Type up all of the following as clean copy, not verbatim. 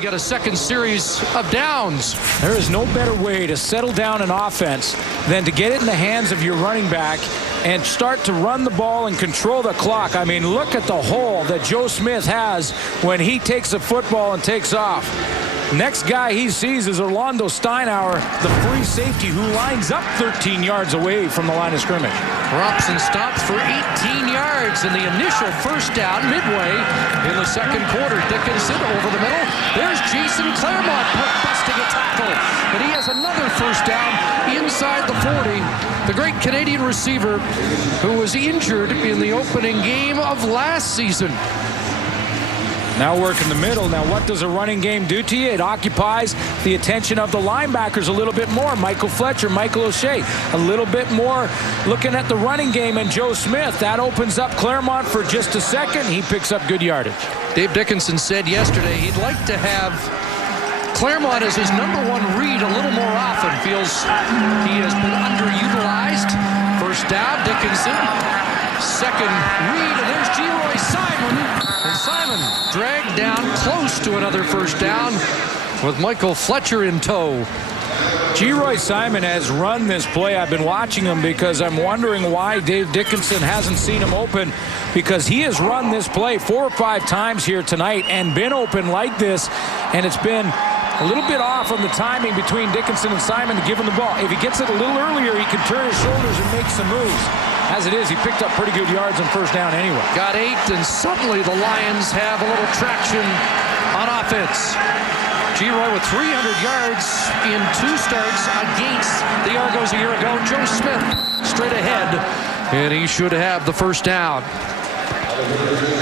Got a second series of downs. There is no better way to settle down an offense than to get it in the hands of your running back and start to run the ball and control the clock. I mean, look at the hole that Joe Smith has when he takes the football and takes off. Next guy he sees is Orlando Steinauer, the free safety, who lines up 13 yards away from the line of scrimmage. Robson stops for 18 yards in the initial first down midway in the second quarter. Dickinson over the middle. There's Jason Claremont busting a tackle. And he has another first down inside the 40. The great Canadian receiver who was injured in the opening game of last season. Now work in the middle. Now what does a running game do to you? It occupies the attention of the linebackers a little bit more. Michael Fletcher, Michael O'Shea, a little bit more looking at the running game, and Joe Smith. That opens up Claremont for just a second. He picks up good yardage. Dave Dickinson said yesterday he'd like to have Claremont as his #1 read a little more often. Feels he has been underutilized. First down, Dickinson. Second read, and there's G-Roy Simon. And Simon dragged down close to another first down with Michael Fletcher in tow. G-Roy Simon has run this play. I've been watching him because I'm wondering why Dave Dickinson hasn't seen him open, because he has run this play 4 or 5 times here tonight and been open like this, and it's been a little bit off on the timing between Dickinson and Simon to give him the ball. If he gets it a little earlier, he can turn his shoulders and make some moves. As it is, he picked up pretty good yards on first down anyway. Got 8, and suddenly the Lions have a little traction on offense. G-Roy with 300 yards in 2 starts against the Argos a year ago. Joe Smith straight ahead, and he should have the first down.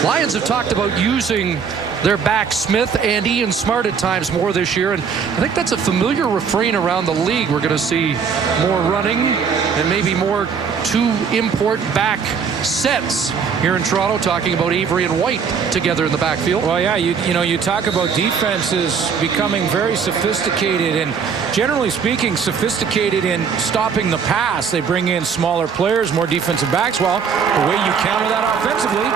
Lions have talked about using their back Smith and Ian Smart at times more this year, and I think that's a familiar refrain around the league. We're going to see more running and maybe more 2 import back sets here in Toronto, talking about Avery and White together in the backfield. Well, yeah, you talk about defenses becoming very sophisticated, and generally speaking, sophisticated in stopping the pass. They bring in smaller players, more defensive backs. Well, the way you counter that offensively,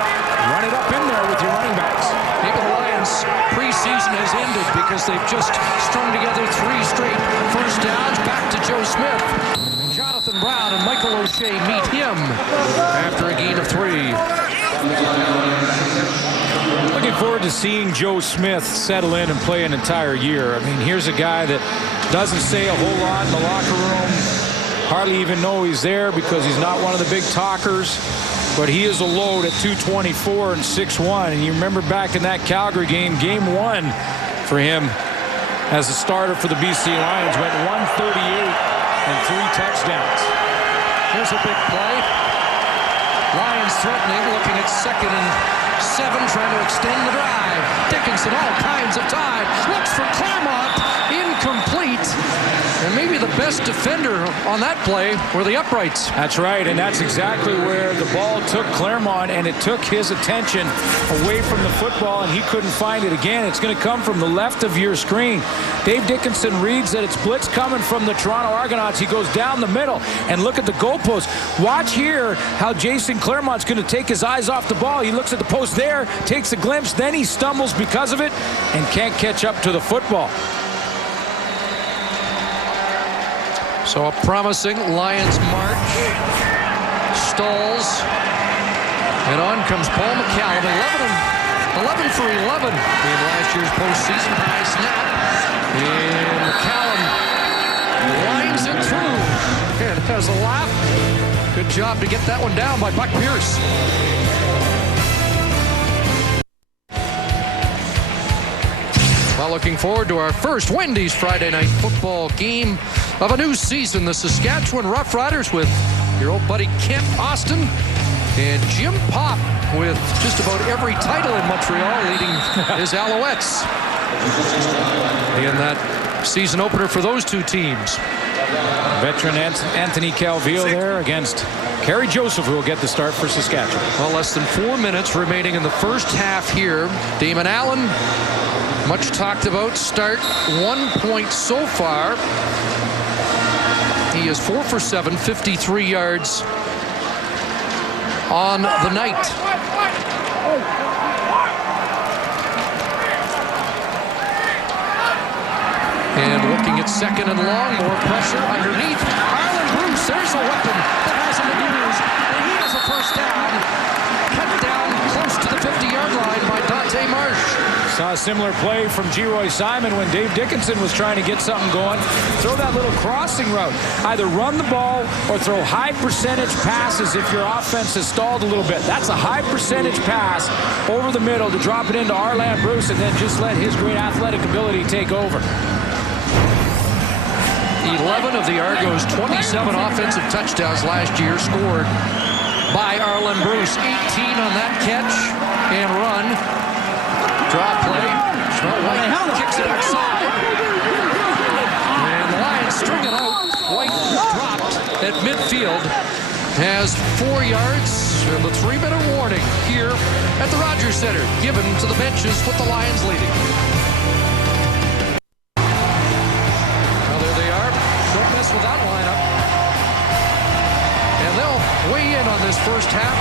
run it up in there with your running backs. Maybe the Lions' preseason has ended because they've just strung together 3 straight first downs. Back to Joe Smith. Jonathan Brown and Michael O'Shea meet him after a gain of 3. Looking forward to seeing Joe Smith settle in and play an entire year. I mean, here's a guy that doesn't say a whole lot in the locker room, hardly even know he's there because he's not one of the big talkers. But he is a load at 224 and 6'1". And you remember back in that Calgary game, game 1 for him as a starter for the BC Lions, went 138 and 3 touchdowns. Here's a big play. Lions threatening, looking at 2nd and 7, trying to extend the drive. Dickinson all kinds of time. Looks for Claremont. Incomplete. And maybe the best defender on that play were the uprights. That's right, and that's exactly where the ball took Claremont, and it took his attention away from the football, and he couldn't find it again. It's going to come from the left of your screen. Dave Dickinson reads that it's blitz coming from the Toronto Argonauts. He goes down the middle, and look at the goalpost. Watch here how Jason Claremont's going to take his eyes off the ball. He looks at the post there, takes a glimpse, then he stumbles because of it and can't catch up to the football. So a promising Lions march. Stalls. And on comes Paul McCallum. 11 for 11 in last year's postseason. High snap. And McCallum lines it through. And has a laugh. Good job to get that one down by Buck Pierce. Well, looking forward to our first Wendy's Friday night football game of a new season. The Saskatchewan Roughriders with your old buddy Kent Austin and Jim Pop with just about every title in Montreal, leading his Alouettes in that season opener for those 2 teams. Veteran Anthony Calvillo there against Kerry Joseph, who will get the start for Saskatchewan. Well, less than 4 minutes remaining in the first half here. Damon Allen, much talked about start, 1 point so far. He is 4 for 7, 53 yards on the night. And looking at second and long, more pressure underneath. Arlen Bruce, there's a weapon that has him abused. And he has a first down. Cut down close to the 50-yard line by Dante Marsh. Saw a similar play from Geroy Simon when Dave Dickinson was trying to get something going. Throw that little crossing route. Either run the ball or throw high percentage passes if your offense has stalled a little bit. That's a high percentage pass over the middle to drop it into Arlen Bruce and then just let his great athletic ability take over. 11 of the Argos' 27 offensive touchdowns last year scored by Arlen Bruce. 18 on that catch and run. Draw play. White kicks it outside. And the Lions string it out. White dropped at midfield. Has 4 yards. And the 3-minute warning here at the Rogers Center, given to the benches with the Lions leading. With that lineup, and they'll weigh in on this first half.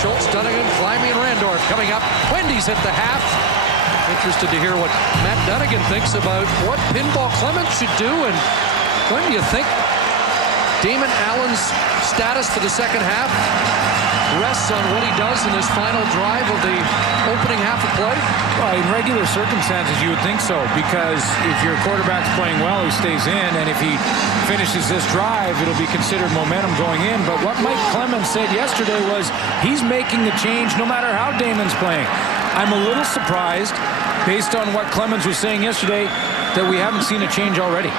Schultz, Dunnigan, Climby, and Randorf coming up. Wendy's at the half. Interested to hear what Matt Dunnigan thinks about what Pinball Clements should do, and when do you think Damon Allen's status for the second half rests on what he does in this final drive of the opening half of play? Well, in regular circumstances, you would think so, because if your quarterback's playing well, he stays in, and if he finishes this drive, it'll be considered momentum going in. But what Mike Clemens said yesterday was he's making the change no matter how Damon's playing. I'm a little surprised, based on what Clemens was saying yesterday, that we haven't seen a change already.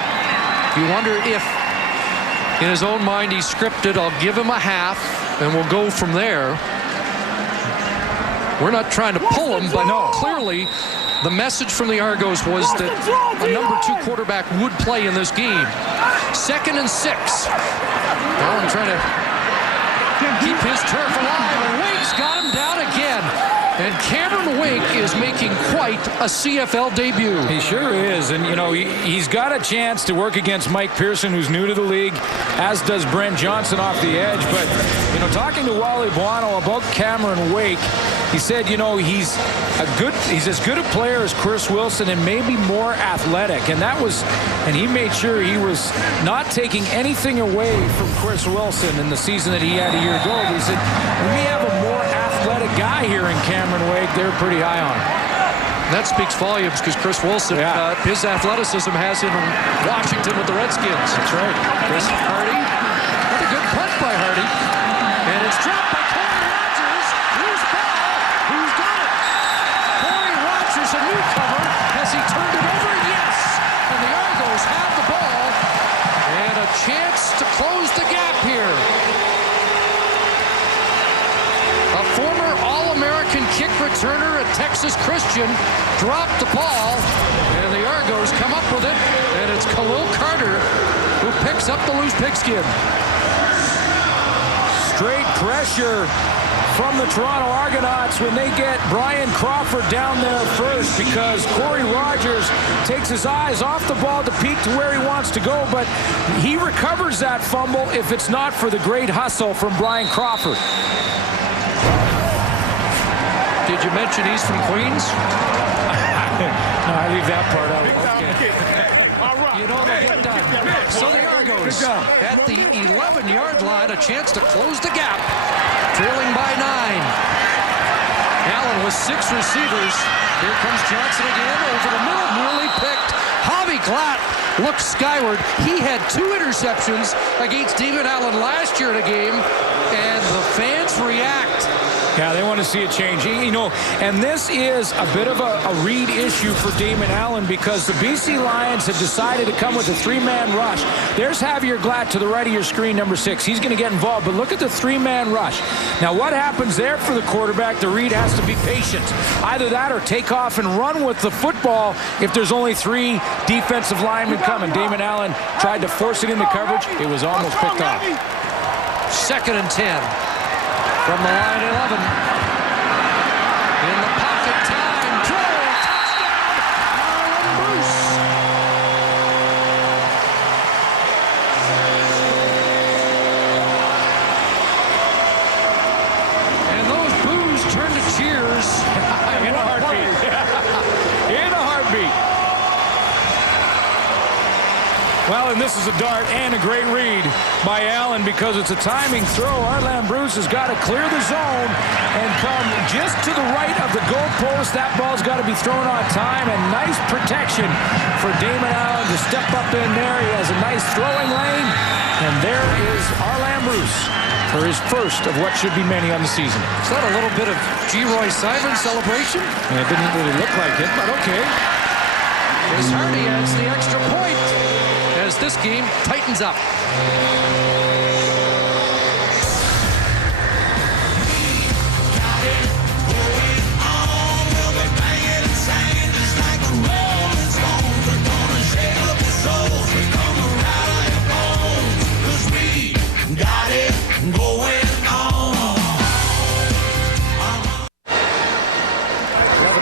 You wonder if, in his own mind, he's scripted, I'll give him a half, and we'll go from there. We're not trying to pull him, but no, clearly the message from the Argos was that a number 2 quarterback would play in this game. 2nd and 6. Allen trying to keep his turf alive, and Wake's got him down again. And Cameron Wake is making quite a CFL debut. He sure is. And, you know, he's got a chance to work against Mike Pearson, who's new to the league, as does Brent Johnson off the edge. But, you know, talking to Wally Buono about Cameron Wake, he said, you know, he's as good a player as Chris Wilson and maybe more athletic. And he made sure he was not taking anything away from Chris Wilson in the season that he had a year ago. He said, we have a more athletic guy here in Cameron Wake. They're pretty high on him. That speaks volumes, because Chris Wilson, his athleticism has him in Washington with the Redskins. That's right. Chris Hardy, what a good punt by Hardy. And it's dropped by Corey Rogers. Loose ball. Who's got it? Corey Rogers, a newcomer. Has he turned it over? Yes. And the Argos have the ball. And a chance to close the gap here. A former All-American kick returner at Texas Christian dropped the ball, and the Argos come up with it, and it's Khalil Carter who picks up the loose pigskin. Straight pressure from the Toronto Argonauts when they get Brian Crawford down there first, because Corey Rogers takes his eyes off the ball to peek to where he wants to go, but he recovers that fumble if it's not for the great hustle from Brian Crawford. Did you mention he's from Queens? No, I leave that part out. Okay. You know they'll get done. So the Argos at the 11-yard line, a chance to close the gap, trailing by 9. Allen with 6 receivers. Here comes Johnson again over the middle, nearly picked. Javi Glatt looks skyward. He had 2 interceptions against Damon Allen last year in a game, and the fans react. Yeah, they want to see a change. You know, and this is a bit of a read issue for Damon Allen, because the BC Lions have decided to come with a 3-man rush. There's Javier Glatt to the right of your screen, number 6. He's going to get involved, but look at the 3-man rush. Now, what happens there for the quarterback? The read has to be patient. Either that or take off and run with the football if there's only 3 defensive linemen coming. Damon Allen tried to force it into coverage. It was almost picked off. 2nd and 10. From the line, 11. In the pocket, time, throw, touchdown, Arlen Bruce. And those boos turn to cheers. In a heartbeat. In a heartbeat. Well, and this is a dart and a great read by Allen because it's a timing throw. Arland Bruce has got to clear the zone and come just to the right of the goalpost. That ball's got to be thrown on time, and nice protection for Damon Allen to step up in there. He has a nice throwing lane, and there is Arland Bruce for his first of what should be many on the season. Is that a little bit of G-Roy Simon celebration? And it didn't really look like it, but okay. Chris Hardy adds the extra point as this game tightens up.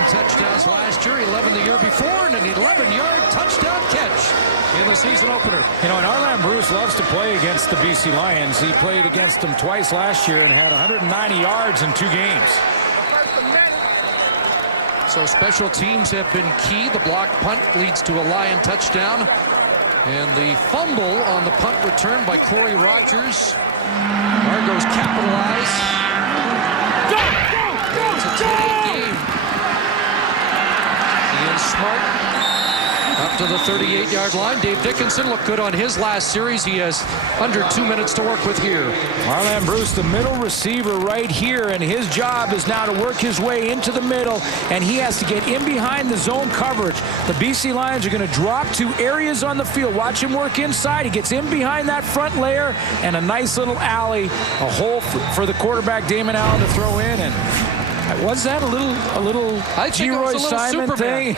Touchdowns last year, 11 the year before, and an 11-yard touchdown catch in the season opener. You know, and Arland Bruce loves to play against the BC Lions. He played against them twice last year and had 190 yards in 2 games. So special teams have been key. The blocked punt leads to a Lion touchdown. And the fumble on the punt return by Corey Rogers. Argos capitalize. It's a 10-8 game. Ian Smart up to the 38-yard line. Dave Dickinson looked good on his last series. He has under 2 minutes to work with here. Arland Bruce, the middle receiver right here, and his job is now to work his way into the middle, and he has to get in behind the zone coverage. The BC Lions are going to drop to areas on the field. Watch him work inside. He gets in behind that front layer, and a nice little alley, a hole for the quarterback Damon Allen to throw in. And was that a little G-Roy Simon thing?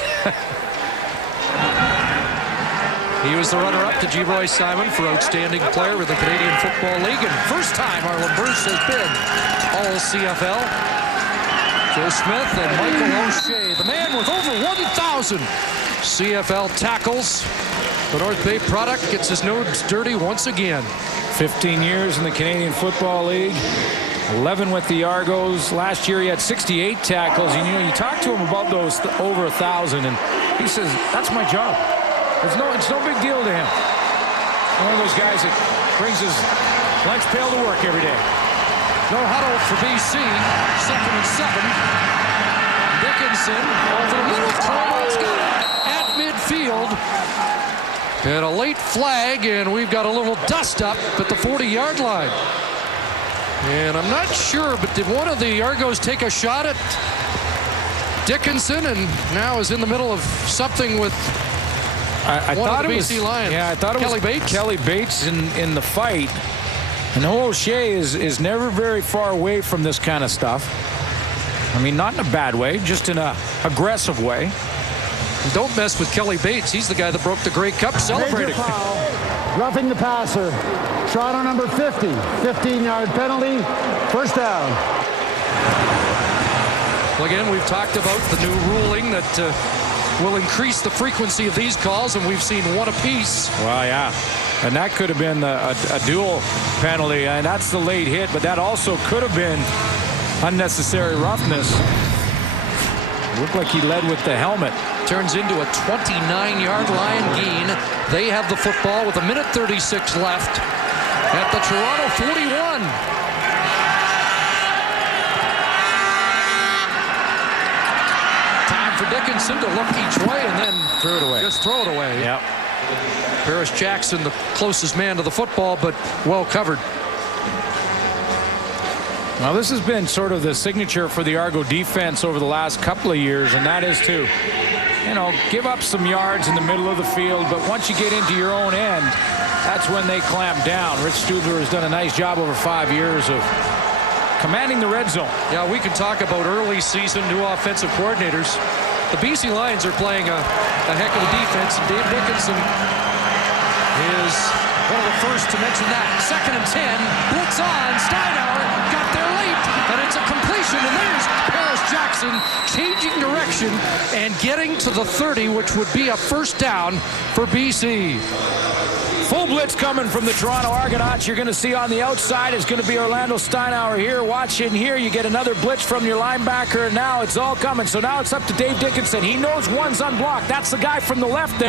He was the runner-up to G-Roy Simon for Outstanding Player with the Canadian Football League. And first time Arland Bruce has been all CFL. Joe Smith and Michael O'Shea, the man with over 1,000 CFL tackles. The North Bay product gets his nose dirty once again. 15 years in the Canadian Football League. 11 with the Argos. Last year he had 68 tackles. And, you know, you talk to him about those over 1,000, and he says, that's my job. It's no big deal to him. One of those guys that brings his lunch pail to work every day. No huddle for BC. 2nd and 7. Dickinson over the middle. Claremont got it at midfield. And a late flag, and we've got a little dust up at the 40-yard line. And I'm not sure, but did one of the Argos take a shot at Dickinson and now is in the middle of something with I thought it was BC Lions? Yeah, I thought it Kelly was Bates? Kelly Bates in the fight. And O'Shea is never very far away from this kind of stuff. I mean, not in a bad way, just in a aggressive way. Don't mess with Kelly Bates. He's the guy that broke the Grey Cup celebrating. Roughing the passer. Shot on number 50. 15-yard penalty. First down. Well, again, we've talked about the new ruling that will increase the frequency of these calls, and we've seen one apiece. Well, yeah. And that could have been a dual penalty, and that's the late hit, but that also could have been unnecessary roughness. Looked like he led with the helmet. Turns into a 29-yard Lion gain. They have the football with 1:36 left at the Toronto 41. Time for Dickinson to look each way and then threw it away. Just throw it away. Yep. Paris Jackson, the closest man to the football, but well covered. Well, this has been sort of the signature for the Argo defense over the last couple of years, and that is to, you know, give up some yards in the middle of the field, but once you get into your own end, that's when they clamp down. Rich Stubler has done a nice job over 5 years of commanding the red zone. Yeah, we can talk about early season new offensive coordinators. The BC Lions are playing a heck of a defense, and Dave Dickinson is one of the first to mention that. 2nd and 10, blitz on, Steinauer got there late, and it's a completion, and there's Paris Jackson changing direction and getting to the 30, which would be a first down for BC. Full blitz coming from the Toronto Argonauts. You're going to see on the outside is going to be Orlando Steinauer here. Watch in here. You get another blitz from your linebacker. Now it's all coming. So now it's up to Dave Dickinson. He knows one's unblocked. That's the guy from the left there.